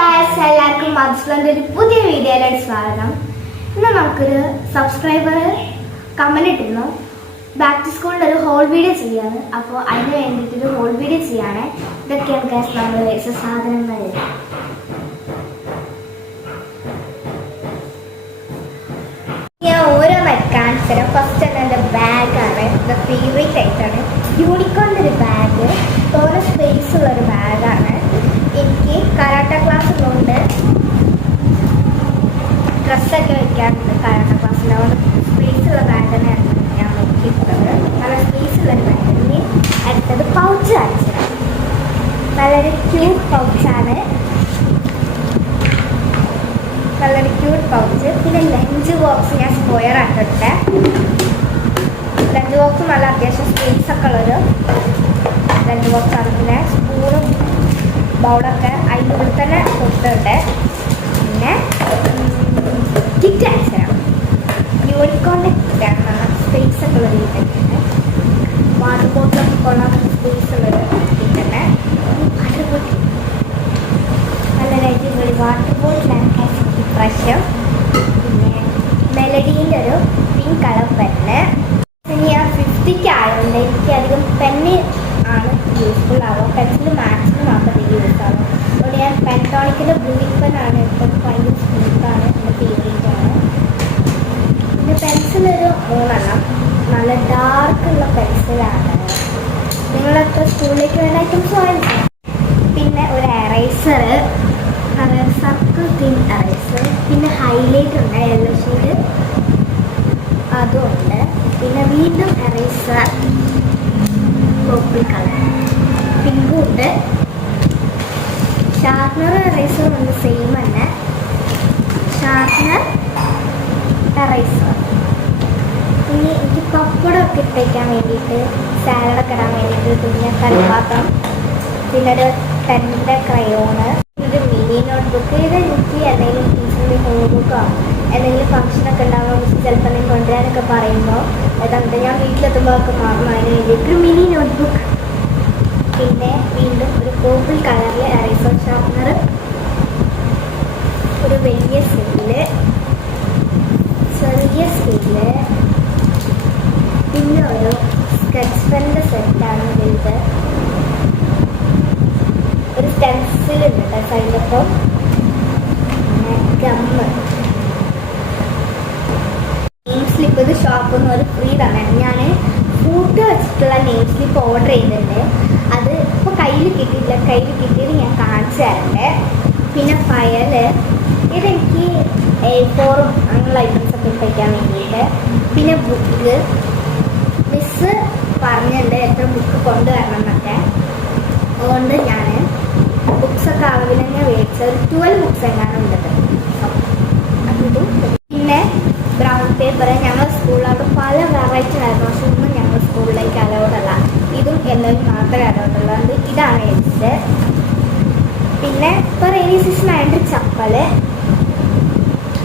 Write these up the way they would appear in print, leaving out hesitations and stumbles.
Guys, എല്ലാവർക്കും മധുസ്വന്റെ ഒരു പുതിയ വീഡിയോയിലേക്ക് സ്വാഗതം. ഇന്ന് നമുക്കൊരു സബ്സ്ക്രൈബർ കമന്റ് ഇട്ടിരുന്നു ബാക്ക് ടു സ്കൂളിൽ ഒരു ഹോൾ വീഡിയോ ചെയ്യാണ്. അപ്പോൾ അതിന് വേണ്ടിയിട്ടൊരു ഹോൾ വീഡിയോ ചെയ്യാണ്. ഇതൊക്കെയാണ് ഗായ്സ് നമ്മൾ വെച്ച സാധനങ്ങൾ. ഞാൻ ഓരോന്നായി കാണിച്ചു തരാം. ഫസ്റ്റ് തന്നെ എൻ്റെ ബാഗാണ്, എൻ്റെ ഫേവറേറ്റ് ആയിട്ടാണ്. യൂണിക്കോണിൻ്റെ ഒരു ബാഗ്, തോന്നെ സ്പേസ് ഉള്ളൊരു ബാഗാണ്. എനിക്ക് കരാട്ട ക്ലാസ് ഉള്ളതുകൊണ്ട് ഡ്രസ്സൊക്കെ വെക്കാറുണ്ട്. കരാട്ട ക്ലാസ്സിൽ അതുകൊണ്ട് സ്പേസ് ഉള്ള ബാഗ് തന്നെയാണ് ഞാൻ നോക്കിയിട്ടുള്ളത്. നല്ല സ്പേസ് ഉള്ളൊരു ബാഗ്. ഇനി അടുത്തത് പൗച്ച് കാണിച്ചത് നല്ലൊരു ക്യൂട്ട് പൗച്ചാണ്. നല്ലൊരു ക്യൂട്ട് പൗച്ച്. പിന്നെ ലഞ്ച് ബോക്സ് ഞാൻ സ്ക്വയർ ആക്കിട്ടെ. ലഞ്ച് ബോക്സ് നല്ല അത്യാവശ്യം സ്പേസ് ഒക്കെ ഉള്ളൊരു ലഞ്ച് ബോക്സ് ആണ്. പിന്നെ സ്പൂണും ബൗളൊക്കെ അതിൻ്റെ ഉള്ളിൽ തന്നെ കൊടുത്തിട്ടുണ്ട്. പിന്നെ കിറ്റ് അയച്ചുതരാം. യൂണിക്കോണിൻ്റെ കിറ്റാണ്. നല്ല സ്പേസ് ഒക്കെ ഉള്ളൊരു കിറ്റൊക്കെയാണ്. വാട്ടർ ബോട്ടിലൊക്കെ കൊള്ളാൻ സ്പേസ് ഉള്ളൊരു കിറ്റന്നെ. വാട്ടർ ബോട്ടിൽ നല്ലൊരു അടിപൊളി വാട്ടർ ബോട്ടിലാണ് ഇപ്രാവശ്യം. പിന്നെ മെലഡീൻ്റെ ഒരു പിങ്ക് കളർ പെന്ന്. ഇനി ഞാൻ 50ക്ക് ആയതുകൊണ്ട് എനിക്ക് അധികം പെന്ന് ആണ് യൂസ്ഫുൾ ആവുക. പെൻസിൽ മാക്സിമം മാത്രമേ യൂസ് ആവും. അതുകൊണ്ട് ഞാൻ പെൻടോണിക്കിൻ്റെ ബ്ലൂ പെന്നാണ് ഇപ്പം ഭയങ്കര സ്മൂത്താണ്, എൻ്റെ ഫേവറേറ്റ് ആണ്. പിന്നെ പെൻസിലൊരു 3 നല്ല ഡാർക്കുള്ള പെൻസിലാണ്. നിങ്ങളൊക്കെ സ്കൂളിലേക്ക് വേണ്ട ഐറ്റംസ് വാങ്ങിച്ചു. പിന്നെ ഒരു എറൈസർ, അതായത് സർക്കിൾ തീം എറൈസർ. പിന്നെ ഹൈലൈറ്റ് ഉണ്ട്, യെല്ലോ ഷെയ്ഡ്, അതും ഉണ്ട്. പിന്നെ വീണ്ടും എറൈസർ പർപ്പിൾ കളർ, പിങ്കും ഉണ്ട്. ഷാർപ്നർ എറൈസറും ഉണ്ട്, സെയിം തന്നെ. Sharpener eraser. പിന്നെ എനിക്ക് പപ്പടമൊക്കെ ഇട്ടേക്കാൻ വേണ്ടിയിട്ട്, സാലഡൊക്കെ ഇടാൻ വേണ്ടിയിട്ട് പിന്നെ കൽപാത്രം. പിന്നെ ഒരു പെൻ്റെ ക്രയോണ്, ഒരു മിനി നോട്ട്ബുക്ക്. ഇത് എനിക്ക് എന്തെങ്കിലും ടീച്ചറിൻ്റെ നോട്ട്ബുക്കോ എന്തെങ്കിലും ഫംഗ്ഷനൊക്കെ ഉണ്ടാകുമ്പോൾ ചിലപ്പോൾ എന്തെങ്കിലും കൊണ്ടുവരാനൊക്കെ പറയുമ്പോൾ ഏതാണ്ട് ഞാൻ വീട്ടിലെത്തുമ്പോൾ ഒക്കെ മറന്നു. അതിന് വേണ്ടിയിട്ട് ഒരു മിനി നോട്ട്ബുക്ക്. പിന്നെ വീണ്ടും ഒരു പർപ്പിൾ കളറിൽ എറൈസർ ഷാർപ്നർ, ഒരു വലിയ സ്കെയില്, ചെറിയ സ്കെയില്. പിന്നെ ഒരു സ്കെച്ച് പെൻ്റെ സെറ്റാണ് വലുത്. ഒരു സ്റ്റെൻസിൽ ഉണ്ട് സൈഡിലൊപ്പം. പിന്നെ ഗമ്മ്, നെയിം സ്ലിപ്പ്. ഇത് ഷോപ്പിൽ നിന്ന് ഒരു ഫ്രീ തന്നെ. ഞാൻ ഫ്രൂട്ട് വെച്ചിട്ടുള്ള നെയിം സ്ലിപ്പ് ഓർഡർ ചെയ്തിട്ടുണ്ട്. അത് ഇപ്പോൾ കയ്യിൽ കിട്ടിയിട്ടില്ല. കയ്യിൽ കിട്ടിയിട്ട് ഞാൻ കാണിച്ചു തരണ്ടേ. പിന്നെ ഫയല്, ഇതെനിക്ക് A4 അങ്ങനെയുള്ള ഐറ്റംസൊക്കെ ഇട്ടേക്കാൻ വേണ്ടിയിട്ട്. പിന്നെ ബുക്ക്, മിസ്സ് പറഞ്ഞിട്ടുണ്ട് എത്ര ബുക്ക് കൊണ്ടുവരണം എന്നൊക്കെ. അതുകൊണ്ട് ഞാൻ ബുക്സൊക്കെ അളവിൽ തന്നെ മേടിച്ചത്. ഒരു 12 ബുക്സ് എങ്ങാനും ഉണ്ടത്. അതും പിന്നെ ബ്രൗൺ പേപ്പർ. ഞങ്ങൾ സ്കൂളിലോട്ട് പല വെറൈറ്റി ആയിരുന്നു, പക്ഷെ ഒന്നും ഞങ്ങൾ സ്കൂളിലേക്ക് അലൗഡല്ല. ഇതും എല്ലാവരും മാത്രമേ അലൗഡുള്ളൂ. ഇതാണ് മേടിച്ചത്. പിന്നെ ഇപ്പോൾ റെയിനി സീസൺ ആയിട്ട് ചപ്പല്.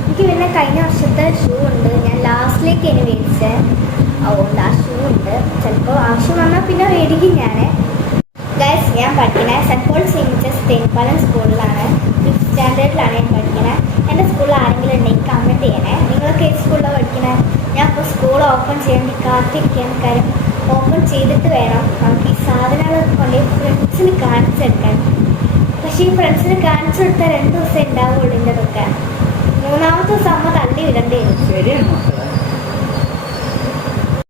എനിക്ക് പിന്നെ കഴിഞ്ഞ വർഷത്തെ ഷൂ ഉണ്ട്, ഞാൻ ലാസ്റ്റിലേക്ക് ഇനി മേടിച്ചത്. അതുകൊണ്ട് ആ ഷൂ ഉണ്ട്. ചിലപ്പോൾ ആവശ്യം വന്നാൽ പിന്നെ മേടിക്കും ഞാൻ. ഗൈസ്, ഞാൻ പഠിക്കുന്നത് സെൻറ്റ് പോൾ സെയിൻറ്റ് തേനിപ്പാലം സ്കൂളിലാണ്. 5th സ്റ്റാൻഡേർഡിലാണ് ഞാൻ പഠിക്കുന്നത്. എൻ്റെ സ്കൂളിൽ ആരെങ്കിലും ഉണ്ടെങ്കിൽ കമൻറ്റ് ചെയ്യണേ. നിങ്ങളൊക്കെ ഏത് സ്കൂളിലാണ് പഠിക്കുന്നത്? ഞാൻ ഇപ്പോൾ സ്കൂൾ ഓപ്പൺ ചെയ്യാൻ വേണ്ടി കാത്തിരിക്കാൻ. കാര്യം ഓപ്പൺ ചെയ്തിട്ട് വേണം നമുക്ക് ഈ സാധനങ്ങളൊക്കെ കൊണ്ട് ഫ്രണ്ട്സിന് കാണിച്ചെടുക്കാൻ. പക്ഷേ ഈ ഫ്രണ്ട്സിന് കാണിച്ചു കൊടുത്താൽ 2 ദിവസം ഉണ്ടാവുള്ളൂ. ഇതിൻ്റെതൊക്കെ 3ാമത്തെ ദിവസം അമ്മ തള്ളി വിടേണ്ടി വരും. ശരിയാണ് മക്കളെ.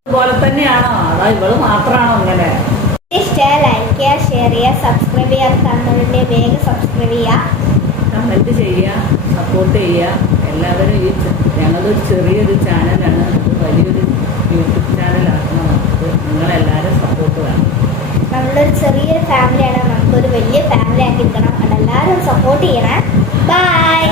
അതുപോലെ തന്നെയാണോ? അതാ ഇവള് മാത്രമാണോ അങ്ങനെ? ഇഷ്ടമായി ലൈക്ക് ചെയ്യുക, ഷെയർ ചെയ്യുക, സബ്സ്ക്രൈബ് ചെയ്യാൻ കാണുന്നവരുടെ വേഗം സബ്സ്ക്രൈബ് ചെയ്യുക, കമൻറ്റ് ചെയ്യുക, സപ്പോർട്ട് ചെയ്യുക. എല്ലാവരും ഞങ്ങളൊരു ചെറിയൊരു ചാനലാണ്, അത് വലിയൊരു യൂട്യൂബ് ചാനലാക്കണം. നമുക്ക് നിങ്ങളെല്ലാവരും സപ്പോർട്ട് വേണം. നമ്മളൊരു ചെറിയൊരു ഫാമിലിയാണ്, നമുക്കൊരു വലിയ ഫാമിലി ആക്കി എടുക്കണം. അതെല്ലാവരും സപ്പോർട്ട് ചെയ്യണേ. ബൈ.